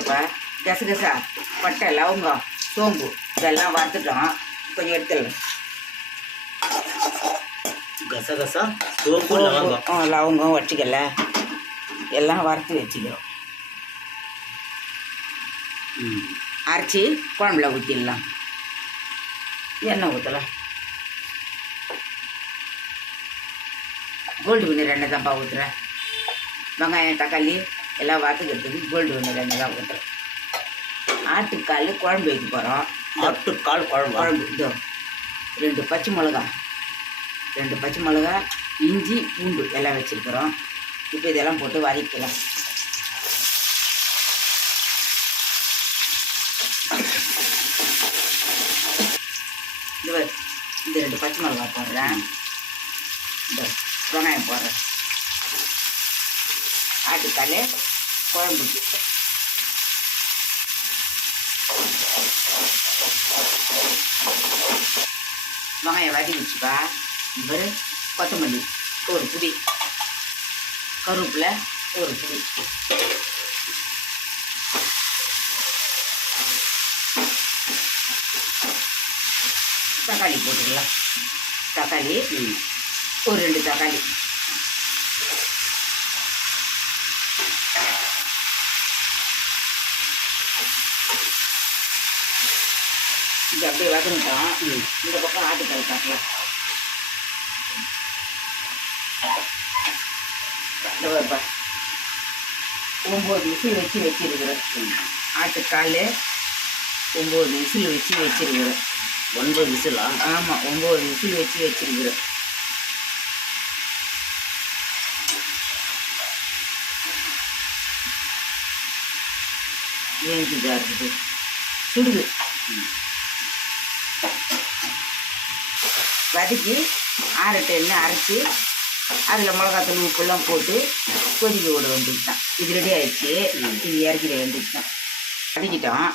பாருப்பா கசகசா பட்டை லவங்கம் சோம்பு இதெல்லாம் வறுத்துட்டோம். கொஞ்சம் எடுத்துடலாம். கசகசா சோம்பு லவங்கம் லவங்கம் வச்சுக்கல எல்லாம் வறுத்து வச்சுக்கிறோம். அரைச்சி குழம்புல ஊற்றிடலாம். எண்ணெய் ஊற்றலாம். கோல்டு வினர் எண்ணெய் தான்ப்பா ஊற்றுறேன். வெங்காயம் தக்காளி எல்லாம் வறுத்துக்கிறதுக்கு கோல்டு வினர் எண்ணெய் தான் ஊற்றுறேன். ஆட்டுக்கால் குழம்பு வைக்க போகிறோம். ஆட்டுக்கால் குழம்பு இதோ 2 பச்சை மிளகா, இஞ்சி பூண்டு எல்லாம் வச்சுருக்குறோம். இப்போ இதெல்லாம் போட்டு வதக்கலாம். இந்த 2 பச்சை மிளகா போடுறேன். இந்த வெங்காயம் போடுறேன். ஆட்டுக்கால் குழம்புக்கு வெங்காயம் வதக்கிச்சுப்பா. இவர் கொத்தமல்லி ஒரு புடி, கருவேப்பிலை ஒரு புடி, தக்காளி போட்டுக்கலாம். தக்காளி ஒரு 2 தக்காளி, இது அப்படியே வதங்கிட்டோம். இந்த பக்கம் ஆட்டுக்கால் காட்டலாம். இந்த 9 விசில் வச்சுருக்குறேன். ஆட்டுக்கால் 9 விசில் வச்சுருக்குறேன். 9 விசிலா? ஆமாம், 9 விசில் வச்சுருக்குறேன். வேஞ்சுதான் இருக்குது, சுடுது. வதக்கி ஆரட்டெண்ணு அரைச்சி அதில் மிளகாத்தூள் உப்புலாம் போட்டு கொதிக்க விட வேண்டியது தான். இது ரெடி ஆகிடுச்சு. இது இறக்கிட வேண்டியது தான். வதக்கிட்டோம்,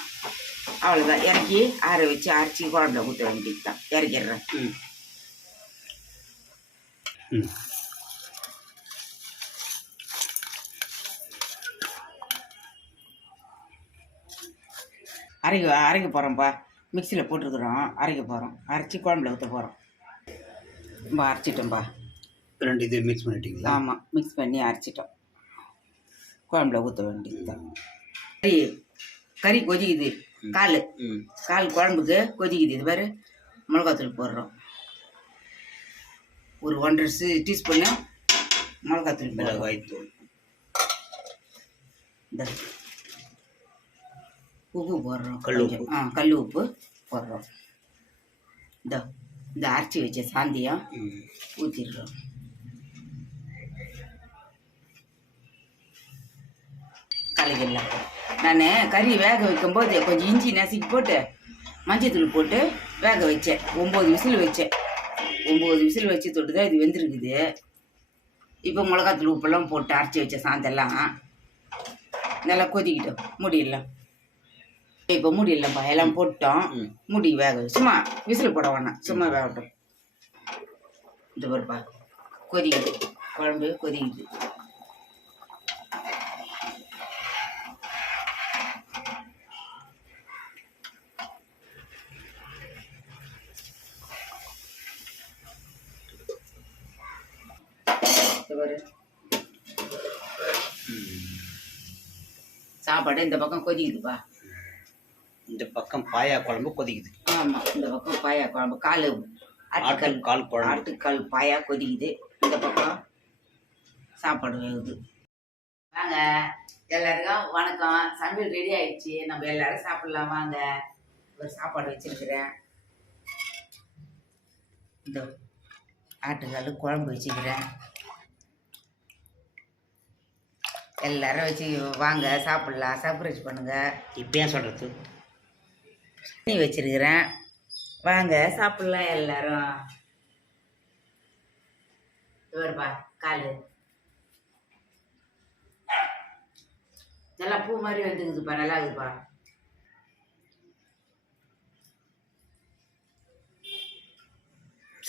அவ்வளோதான். இறக்கி ஆற வச்சு அரைச்சி குழம்புல ஊற்ற வேண்டியது தான். இறக்கிடுறேன். அரைக்க போகிறோம்ப்பா. மிக்சியில் போட்டுருக்குறோம், அரைக்க போகிறோம். அரைச்சி குழம்புல ஊற்ற போகிறோம். ரொம்ப அரைச்சிட்டோம்ப்பா. 2 இது மிக்ஸ் பண்ணிட்டீங்களா? ஆமாம், மிக்ஸ் பண்ணி அரைச்சிட்டோம். குழம்புல ஊற்ற வேண்டியது தான். கறி கொதிக்குது. கால் குழம்புக்கு கொதிக்குது. இது பாரு, மிளகாத்தூள் போடுறோம். ஒரு 1.5 டீஸ்பூனு மிளகாத்தூள், மிளகாய்த்தூள். இந்த உப்பு போடுறோம். கல் உப்பு போடுறோம். இந்த அரைச்சி வச்ச சாந்தியம் ஊற்றிடுறோம். கலக்கிடலாம். நான் கறி வேக வைக்கும்போது கொஞ்சம் இஞ்சி நசுக்கி போட்டு மஞ்சத்தூள் போட்டு வேக வச்சேன். 9 விசில் வச்சேன். 9 விசில் வச்சு தொட்டு தான் இது வெந்திருக்குது. இப்போ மிளகாத்தூள் உப்பெல்லாம் போட்டு அரைச்சி வச்ச சாந்தெல்லாம் நல்லா கொதிக்கிட்டோம். மூடிடலாம். இப்போ மூடிடலாம்ப்பா. எல்லாம் போட்டோம். மூடி வேக சும்மா விசில் போட வேணாம், சும்மா வேகட்டும். இது பாருப்பா, கொதிக்குது, குழம்பு கொதிக்குது. சாப்பாடு இந்த பக்கம் கொதிக்குதுப்பா. இந்த பக்கம் பாயா குழம்பு கொதிக்குது. ஆமாம், இந்த பக்கம் பாயா குழம்பு ஆட்டுக்கால் பாயா கொதிக்குது. இந்த பக்கம் சாப்பாடு வேகுது. வாங்க எல்லாருக்கும் வணக்கம். சமையல் ரெடி ஆயிடுச்சு. நம்ம எல்லாரும் சாப்பிடலாம் வாங்க. ஒரு சாப்பாடு வச்சிருக்கிறேன். இந்த ஆட்டுக்கால் குழம்பு வச்சுக்கிறேன். எல்லாரும் வச்சு வாங்க சாப்பிடலாம். சர்ப்ரைஸ் பண்ணுங்க. இப்போ ஏன் சொல்கிறது? நீ வச்சிருக்கிறேன், வாங்க சாப்பிடலாம் எல்லாரும். வருப்பா கால் நல்லா பூ மாதிரி வந்துக்குதுப்பா. நல்லா இருக்குதுப்பா.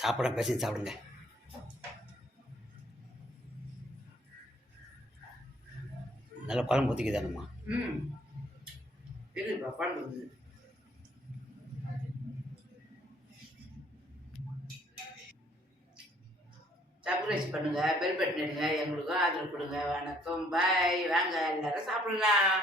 சாப்பிட பேசி சாப்பிடுங்க. நல்லா குழம்பு ஊற்றிக்குதானம்மா? இருக்குப்பா குழம்பு இருக்குது. சப்ஸ்கிரைப் பண்ணுங்க, பெல் பட்டன் எடுங்க, எங்களுக்கும் ஆதரவு கொடுங்க. வணக்கம், பாய். வாங்க எல்லாரும் சாப்பிடலாம்.